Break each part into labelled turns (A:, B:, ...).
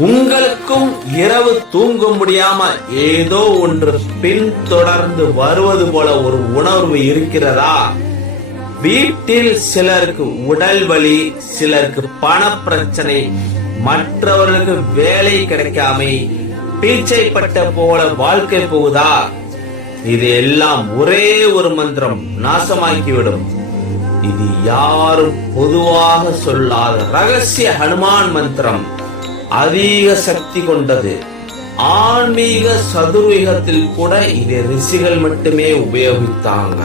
A: உங்களுக்கும் இரவு தூங்க முடியாம ஏதோ ஒன்று பின்தொடர்ந்து வருவது போல ஒரு உணர்வு இருக்கிறதா? வீட்டில் சிலருக்கு உடல் வலி சிலருக்கு பண பிரச்சனை மற்றவர்களுக்கு வேலை கிடைக்காமை பீச்சைப்பட்ட போல வாழ்க்கை போகுதா? இது எல்லாம் ஒரே ஒரு மந்திரம் நாசமாக்கிவிடும். இது யாரும் பொதுவாக சொல்லாத ரகசிய ஹனுமான் மந்திரம். அதிக சக்தி கொண்டது. ஆன்மீக சதுர்யுகத்தில் கூட இதை ரிஷிகள் மட்டுமே உபயோகித்தாங்க.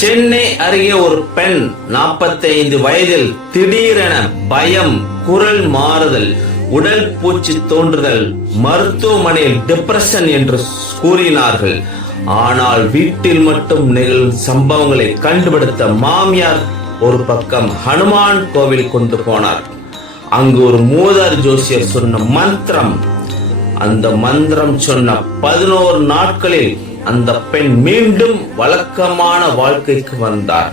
A: சென்னை அருகே ஒரு பெண் 45 வயதில் திடீரென பயம் குரல் மாறுதல் உடல் பூச்சி தோன்றுதல் மருத்துவமனையில் டிப்ரெஷன் என்று கூறினார்கள். ஆனால் வீட்டில் மட்டும் நிகழும் சம்பவங்களை கண்டுபிடித்த மாமியார் ஒரு பக்கம் ஹனுமான் கோவில் கொண்டு போனார். அங்கு ஒரு மூதார் ஜோசியர் சொன்ன மந்திரம். அந்த மந்திரம் சொன்ன பதினோரு நாட்களில் அந்த பெண் மீண்டும் வழக்கமான வாழ்க்கைக்கு வந்தார்.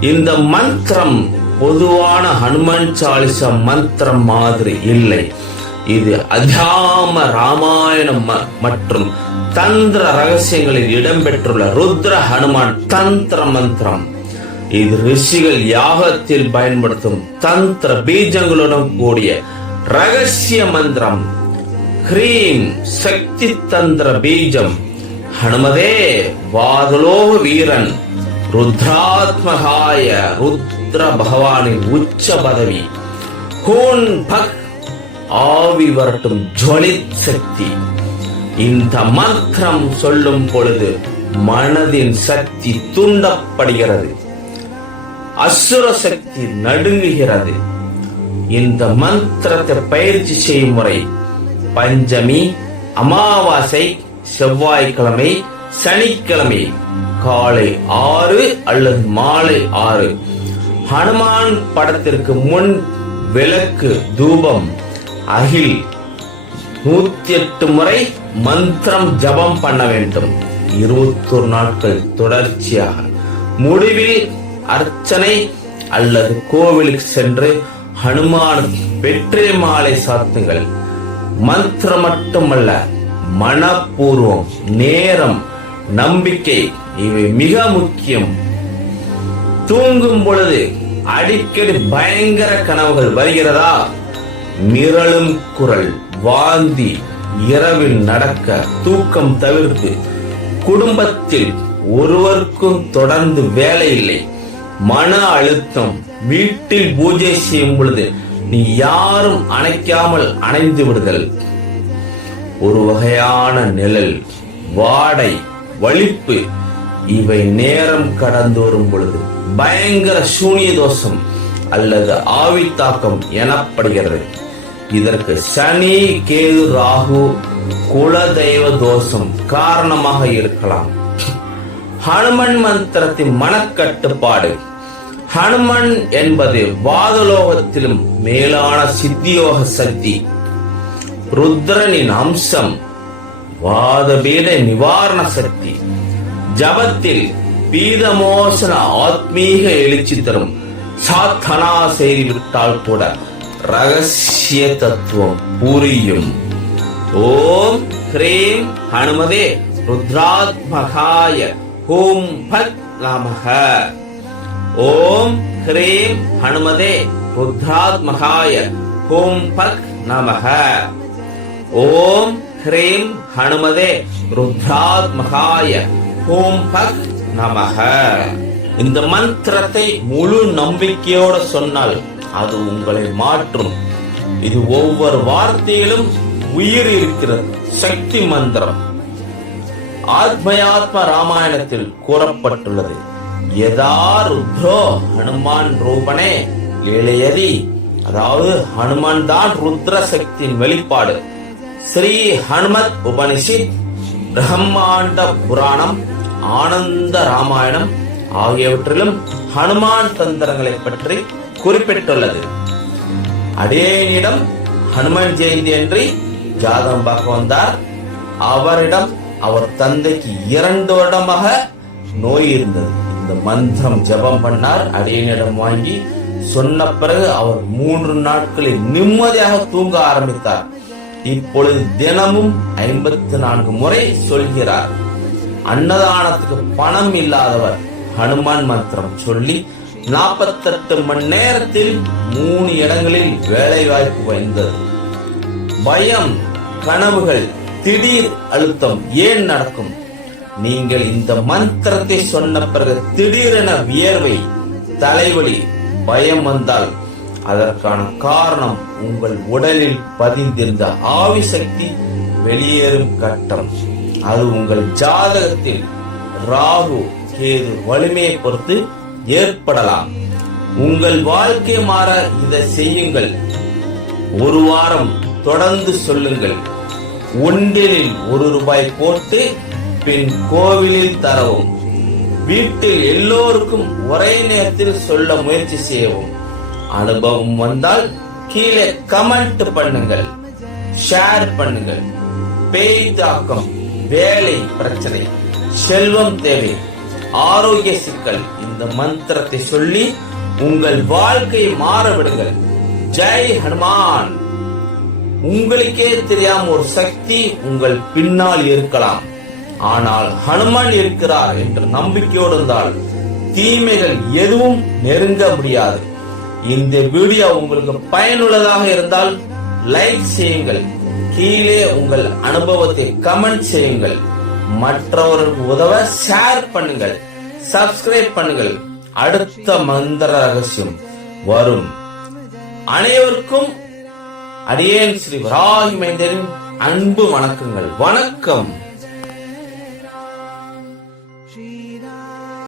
A: இந்த மந்திரம் பொதுவான ஹனுமன் சாலிசா மந்திரம் மாதிரி இல்லை. இது அஜாம ராமாயணம் ம- மற்றும் தந்திர ரகசியங்களில் இடம்பெற்றுள்ள ருத்ர ஹனுமான் தந்திர மந்திரம். இது ரிஷிகள் யாகத்தில் பயன்படுத்தும் தந்திர பீஜங்களுடன் கூடிய ரகசிய மந்திரம். ஹ்ரீம் சக்தி தந்திர பீஜம். ஹனுமதே வாதலோக வீரன். ருத்ராத்மகாய ருத்ர பகவானின் உச்ச பதவி. ஹூன் பக் ஆவி வரட்டும் ஜுவலித் சக்தி. இந்த மந்திரம் சொல்லும் பொழுது மனதின் சக்தி தூண்டப்படுகிறது. அசுர சக்தி நடுங்குகிறது. இந்த மந்திரத்தை பயிற்சி செய்யும் முறை பஞ்சமி அமாவாசை செவ்வாய்க்கிழமை சனிக்கிழமை காலை ஆறு அல்லது மாலை ஆறு. ஹனுமான் படத்திற்கு முன் விளக்கு தூபம் அகில் நூத்தி எட்டு முறை மந்திரம் ஜபம் பண்ண வேண்டும். இருபத்தொரு நாட்கள் தொடர்ச்சியாக. முடிவில் அர்ச்சனை அல்லது கோவிலுக்கு சென்று ஹனுமான் வெற்றி மாலை சாத்துங்கள் மந்திரம் மட்டுமல்ல மனப்பூர்வம் நேரம் நம்பிக்கை இவை மிக முக்கியம். தூங்கும் பொழுது அடிக்கடி பயங்கர கனவுகள் வருகிறதா? மிரளும் குரல் வாந்தி இரவில் நடக்க தூக்கம் தவிர்த்து குடும்பத்தில் ஒருவருக்கும் தொடர்ந்து வேலை இல்லை. மன அழுத்தம் வீட்டில் பூஜை செய்யும் பொழுது நீ யாரும் அணைக்காமல் அணைந்து விடுதல். ஒரு வகையான நிழல் வாடை வலிப்பு இவை நேரம் கடந்து வரும் பொழுது பயங்கர சூனிய தோஷம் அல்லது ஆவி தாக்கம் எனப்படுகிறது. இதற்கு சனி கேது ராகு குலதெய்வ தோஷம் காரணமாக இருக்கலாம். ஹனுமன் மந்திரத்தின் மனக்கட்டுப்பாடு. ஹனுமன் என்பது வாதலோகத்திலும் மேலான சித்தியோக சக்தி. ருத்ரனின் அம்சம் வாதபீத நிவாரண சக்தி. ஜபத்தில் பீதமோசன ஆத்மீக எழுச்சி தரும் சாத்தனா செய்துவிட்டால் கூட ரகசிய தத்துவம் புரியும். ஓம் ஹ்ரீம் ஹனுமதே ருத்ராத்மகாய ஹோம் பத் நமக. ஓம் ஹ்ரீம் ஹனுமதே புத்தாத்மகாய ஹோம் பக் நமக. ஓம் ஹ்ரீம் ஹனுமதே ருத்ராத்மகாய ஹோம் பக் நமக. இந்த மந்திரத்தை முழு நம்பிக்கையோடு சொன்னால் அது உங்களை மாற்றும். இது ஒவ்வொரு வார்த்தையிலும் உயிர் இருக்கிறது. சக்தி மந்திரம். ஆத்மயாத்ம ராமாயணத்தில் கூறப்பட்டுள்ளது. யதா ருத்ரோ ஹனுமான் ரூபனே லீலையதி அதாவது ஹனுமான் தான் ருத்ர சக்தியின் வெளிப்பாடு. ஸ்ரீ ஹனுமத் உபனிஷித் பிரம்மாண்ட புராணம் ஆனந்த ராமாயணம் ஆகியவற்றிலும் ஹனுமான் தந்திரங்களை பற்றி குறிப்பிட்டுள்ளது. அடேனிடம் ஹனுமன் ஜெயந்தி அன்றி ஜாதகம் பார்க்க வந்தார். அவரிடம் அவர் தந்தைக்கு இரண்டு வருடமாக நோய் இருந்தது. இந்த மந்திரம் ஜெபம் பண்ணார் அடியனிடம் வாங்கி சொன்ன பிறகு அவர் மூன்று நாட்களில் நிம்மதியாக தூங்க ஆரம்பித்தார். இப்பொழுது தினமும் ஐம்பத்தி நான்கு முறை சொல்கிறார். அன்னதானத்துக்கு பணம் இல்லாதவர் ஹனுமான் மந்திரம் சொல்லி நாற்பத்தெட்டு மணி நேரத்தில் மூணு இடங்களில் வேலை வாய்ப்பு வந்தது. பயம் கனவுகள் திடீர் அழுத்தம் ஏன் நடக்கும்? நீங்கள் இந்த மந்திரத்தை சொன்ன பிறகு திடீரென வியர்வை தலைவலி பயம் வந்தால் அதற்கான காரணம் உங்கள் உடலில் பதிந்திருந்த ஆவி சக்தி வெளியேறும் கட்டம். அது உங்கள் ஜாதகத்தில் ராகு கேது வலிமையை பொறுத்து ஏற்படலாம். உங்கள் வாழ்க்கை மாற இதை செய்யுங்கள். ஒரு வாரம் தொடர்ந்து சொல்லுங்கள். ஒன்றிலில் ஒரு ரூபாய் போட்டு பின் கோவிலில் தரவும். வீட்டில் எல்லோருக்கும் ஒரே நேரத்தில் சொல்ல முயற்சி செய்யவும். அனுபவம் வந்தால் கீழே கமெண்ட் பண்ணுங்கள் ஷேர் பண்ணுங்கள். பேய் தாக்கம் வேலை பிரச்சனை செல்வம் தேவை ஆரோக்கிய சிக்கல் இந்த மந்திரத்தை சொல்லி உங்கள் வாழ்க்கையை மாறவிடுங்கள் ஜெய் ஹனுமான். உங்களுக்கே தெரியாம ஒரு சக்தி உங்கள் பின்னால் இருக்கலாம். ஆனால் ஹனுமான் இருக்கிறார் என்ற நம்பிக்கையோடு இருந்தால் தீமைகள் எதுவும் நெருங்க முடியாது. இந்த வீடியோ உங்களுக்கு பயனுள்ளதாக இருந்தால் லைக் செய்யுங்கள். கீழே உங்கள் அனுபவத்தை கமெண்ட் செய்யுங்கள். மற்றவர்களுக்கு உதவ ஷேர் பண்ணுங்கள். சப்ஸ்கிரைப் பண்ணுங்கள். அடுத்த மந்திர ரகசியம் வரும். அனைவருக்கும் அடியேன் ஸ்ரீ வராகி மைந்தரின் அன்பு வணக்கங்கள். வணக்கம்.